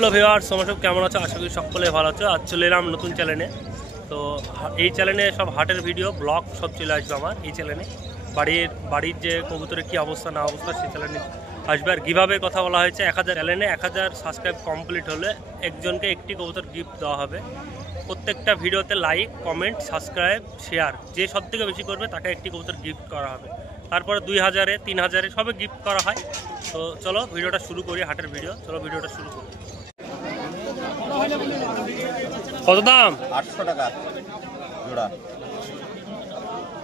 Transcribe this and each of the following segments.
Hello viewers, তোমরা সব কেমন আছো? আশা করি সকলে ভালো আছো। আজ চলে এলাম নতুন চ্যানেলে। তো এই চ্যানেলে সব হাটের ভিডিও ব্লগ সব চলে আসবে আমার এই চ্যানেলে। বাড়ির যে কবুতরের কী অবস্থা না অবস্থা সেই চ্যানেলে আসবে। আর কীভাবে কথা বলা হয়েছে, 1000 চ্যানেলে 1000 সাবস্ক্রাইব কমপ্লিট হলে একজনকে একটি কবুতর গিফট দেওয়া হবে। প্রত্যেকটা ভিডিওতে লাইক, কমেন্ট, সাবস্ক্রাইব, শেয়ার যে সব থেকে বেশি করবে তাকে একটি কবুতর গিফট করা হবে। তারপরে 2000-এ 3000-এ সবে গিফট করা হয়। তো চলো ভিডিওটা শুরু করি, হাটের ভিডিও। চলো ভিডিওটা শুরু করি। কত দাম? 800 টাকা জোড়া।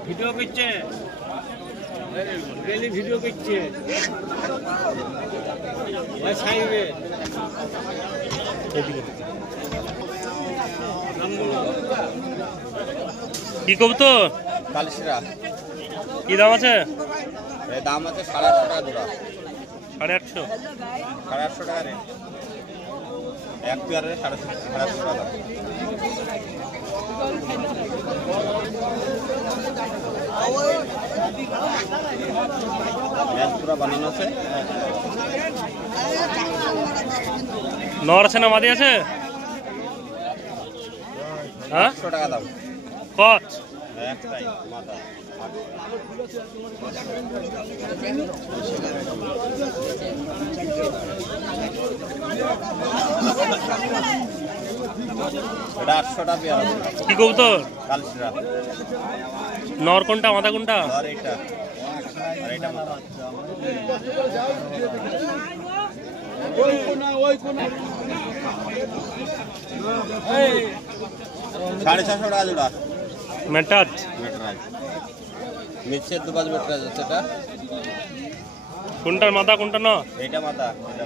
ভিডিও করছে, ডেইলি ভিডিও করছে। ভাই সাইবে কি কবুতর? কালশিরা। কি দাম আছে? এর দাম আছে 850 টাকা জোড়া। 850? 850 টাকা রে। এক পেয়ারে 850 টাকা। ম্যাচ পুরো বানানো আছে। নর আছে না মাদি আছে? হ্যাঁ, 800 টাকা দাম। কত? একটাই মাথা। এটা 800 টাকা পেয়ার আছে। কি কবুতর? কালশিরা। নর কোনটা মাদা কোনটা? আর এইটা, আর এইটা মাথা। ওই কোনা 450 টাকা জোড়া। মেটাজ মেটরাজ নিচে দুবাজ মেটরাজ আছে। এটা কোনটার মাদা কোনটা না? এইটা মাথা, এটা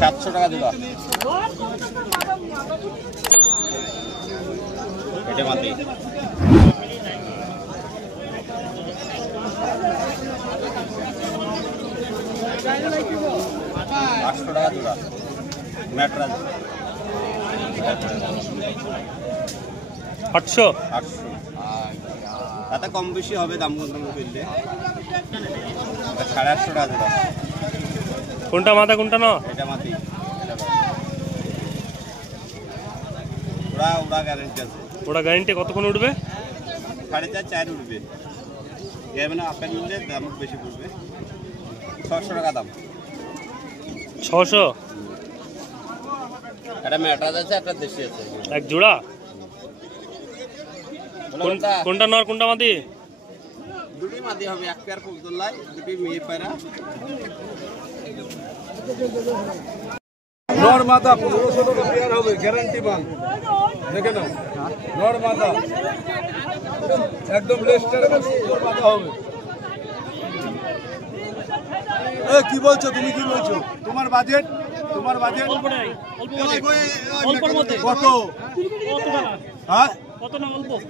700 টাকা জোড়া। এটা মাটি। 800 টাকা জোড়া মেটরাজ। 800? তাতে কম বেশি হবে দাম করলে। 850 টাকা জোড়া। কোনটা মাদা কোনটা না? এটা মাটি। ওরা গ্যারেন্টি আছে। ওটা গ্যারেন্টি কতক্ষণ উঠবে? 4.5-4 উঠবে। এর মানে আপেল নিলে দাম বেশি পড়বে। 600 টাকা দাম। 600? এটা মেটরাজ আছে, একটা দেশি আছে। এক জোড়া? কোনটা নর কোনটা মাদি? দুটি মাদি হবে। এক পেয়ার কবুতরলাই, দুটি মেয়ে পায়রা। নর মাদা 1500 টাকা পেয়ার হবে, গ্যারান্টি মাল। দেখে নাও, নর মাদা একদম রেস্টারেবল সুন্দর মাদা হবে। কি বলছো তুমি? কি বলছো? তোমার বাজেট কত? হ্যাঁ,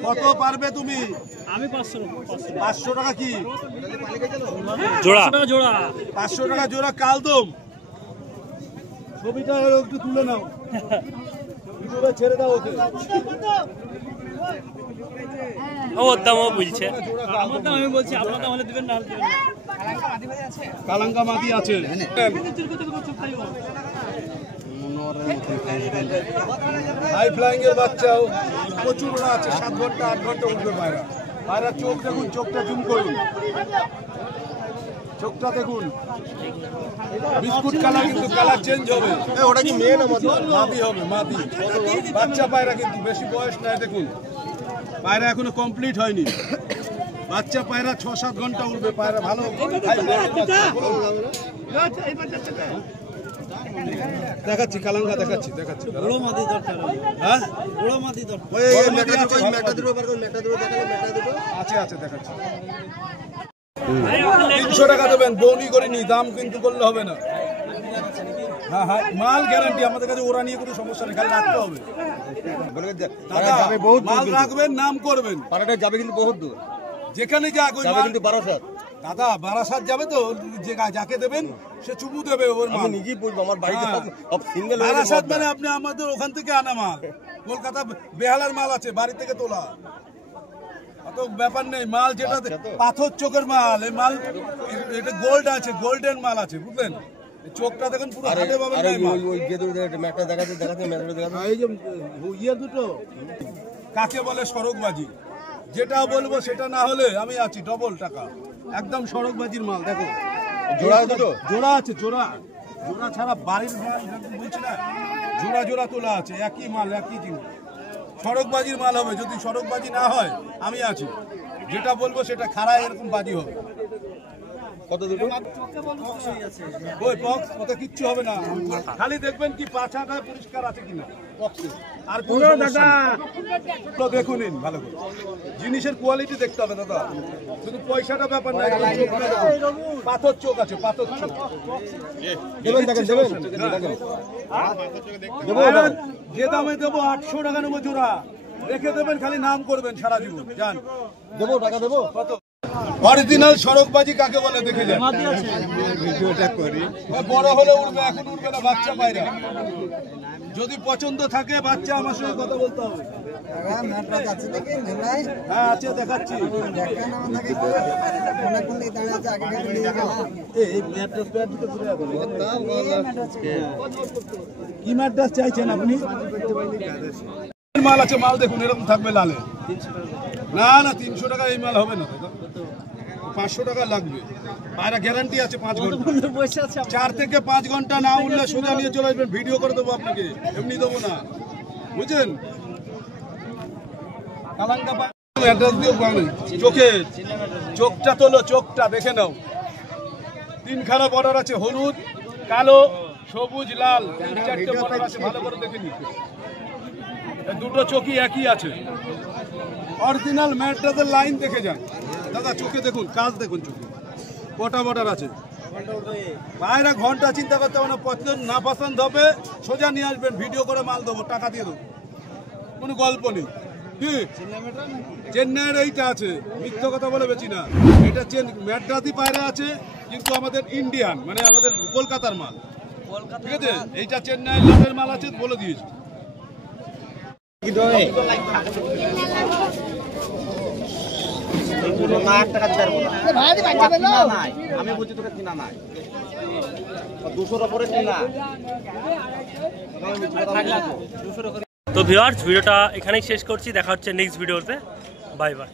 কত পারবে তুমি? আমি 500 টাকা কি জোড়া? 500 টাকা জোড়া। কালদম ছবিটা একটু তুলে নাও, ইউটিউবে ছেড়ে দাও ওকে। ওর দামও বলছে। আমি বলছি আপনার দাম হলে দিবেন না? কালাঙ্কা মাদি আছে। হাই ফ্লাইং এর বাচ্চাও প্রচুর ওরা আছে। 7 ঘন্টা 8 ঘন্টা উঠবে পায়রা। পায়রা চোখ দেখুন, চোখটা জুম করুন, চোখটা দেখুন। বিস্কুট কালার, কিন্তু কালার চেঞ্জ হবে। ওটা কি মেয়ে না মাদি হবে? মাদি বাচ্চা পায়রা, কিন্তু বেশি বয়স নাই। দেখুন পায়রা এখনো কমপ্লিট হয়নি। বাচ্চা পায়রা 6-7 ঘন্টা উঠবে পায়রা। ভালো দেখাচ্ছি, কালাঙ্কা দেখাচ্ছি। হ্যাঁ, আছে দেখাচ্ছি। 300 টাকা দেবেন, বৌনি করিনি, দাম কিন্তু করলে হবে না। হ্যাঁ হ্যাঁ, মাল গ্যারান্টি আমাদের কাছে। ওরা নিয়ে কোনো সমস্যা নেই, খালি রাখতে হবে। মাল রাখবেন, নাম করবেন। যাবে কিন্তু বহুত দূর। যেখানে যাক ওই কিন্তু 1200 দাদা 1200 যাবে তো। যে যাকে দেবেন সে চুমু দেবে। ওর মাল নিজেই বলবো, আমার বাড়িতে সব সিঙ্গেল। 1200 মানে আপনি আমাদের ওখান থেকে আনা মাল। কলকাতা বেহালার মাল আছে, বাড়ি থেকে তোলা। অত ব্যাপার নেই, মাল যেটা পাথর চোখের মাল, এই মাল এটা গোল্ড আছে, গোল্ডেন মাল আছে, বুঝলেন? এই চোখটা দেখুন পুরো হাতে পাবেন না এই মাল। এই যে ইয়ে দুটো কাকে বলে সড়কবাজি, যেটা বলবো সেটা না হলে আমি আছি ডবল টাকা, একদম সড়কবাজির মাল। দেখো জোড়া দুটো, জোড়া আছে, জোড়া জোড়া ছাড়া বাড়ির মাল বলছি না, জোড়া জোড়া তোলা আছে, একই মাল একই জিনিস। সড়কবাজির মাল হবে, যদি সড়কবাজি না হয় আমি আছি, যেটা বলবো সেটা খাড়া এরকম বাজি হবে। কত দুটো? ওই বক্স ওটা কিচ্ছু হবে না, খালি দেখবেন কি পাছাটা পরিষ্কার আছে কিনা বক্সে, আর কোনো দাদা তো দেখুন ভালো করে, জিনিসের কোয়ালিটি দেখতে হবে দাদা, শুধু পয়সাটা ব্যাপার না, পাথর চোখ আছে, পাথর চোখ দেবেন, দেখেন দেবেন, যে দামে দেবো 800 টাকা নেবো জোড়া, রেখে দেবেন, খালি নাম করবেন সারা জীবন, জান দেবো টাকা দেবো। কত অরিজিনাল সড়কবাজি কাকে বলে দেখে যান, ভিডিওটা করি, বড় হলে উঠবে, এখন উঠবে না, বাচ্চা পায়রা। যদি পছন্দ থাকে বাচ্চা আমার সঙ্গে কথা বলতে হবে। হ্যাঁ আছে, দেখাচ্ছি। কি ম্যাট্রেস চাইছেন আপনি? মাল আছে, মাল দেখুন এরকম থাকবে লালে। না না 300 টাকা এই মাল হবে না, 500 টাকা লাগবে। পায়রা গ্যারান্টি আছে 5 ঘন্টা, 4 থেকে 5 ঘন্টা না উঠলে সোজা নিয়ে চলে আসবেন, ভিডিও করে দেবো আপনাকে, এমনি দেবো না, বুঝছেন? চোখে চোখটা তোলো, চোখটা দেখে নাও, 3খানা বর্ডার আছে, হলুদ, কালো, সবুজ, লাল, 4টে বর্ডার আছে, ভালো করে দেখে নি। দুটো চোখই একই আছে, অরিজিনাল ম্যাট্রেসের লাইন দেখে যান দাদা, চোখে দেখুন, কাজ দেখুন, চোখে কটা বর্ডার আছে। পায়রা ঘন্টা চিন্তা করতে হবে না, পছন্দ না পছন্দ হবে সোজা নিয়ে আসবেন, ভিডিও করে মাল দেবো, টাকা দিয়ে দেবো, কোনো গল্প নেই। কি চেন্নাইয়ের এইটা আছে, মিথ্যা কথা বলে বেশি না, এটা ম্যাড্রাসি পায়রা আছে, কিন্তু আমাদের ইন্ডিয়ান, মানে আমাদের কলকাতার মাল, ঠিক আছে? এইটা চেন্নাইয়ের লাটের মাল আছে, বলে দিয়েছি। আমি বলছি তোকে কিনা নাই, 200 উপরে কিনা। তো ভিউয়ার্স, ভিডিওটা এখানেই শেষ করছি, দেখা হচ্ছে নেক্সট ভিডিওতে, বাই বাই।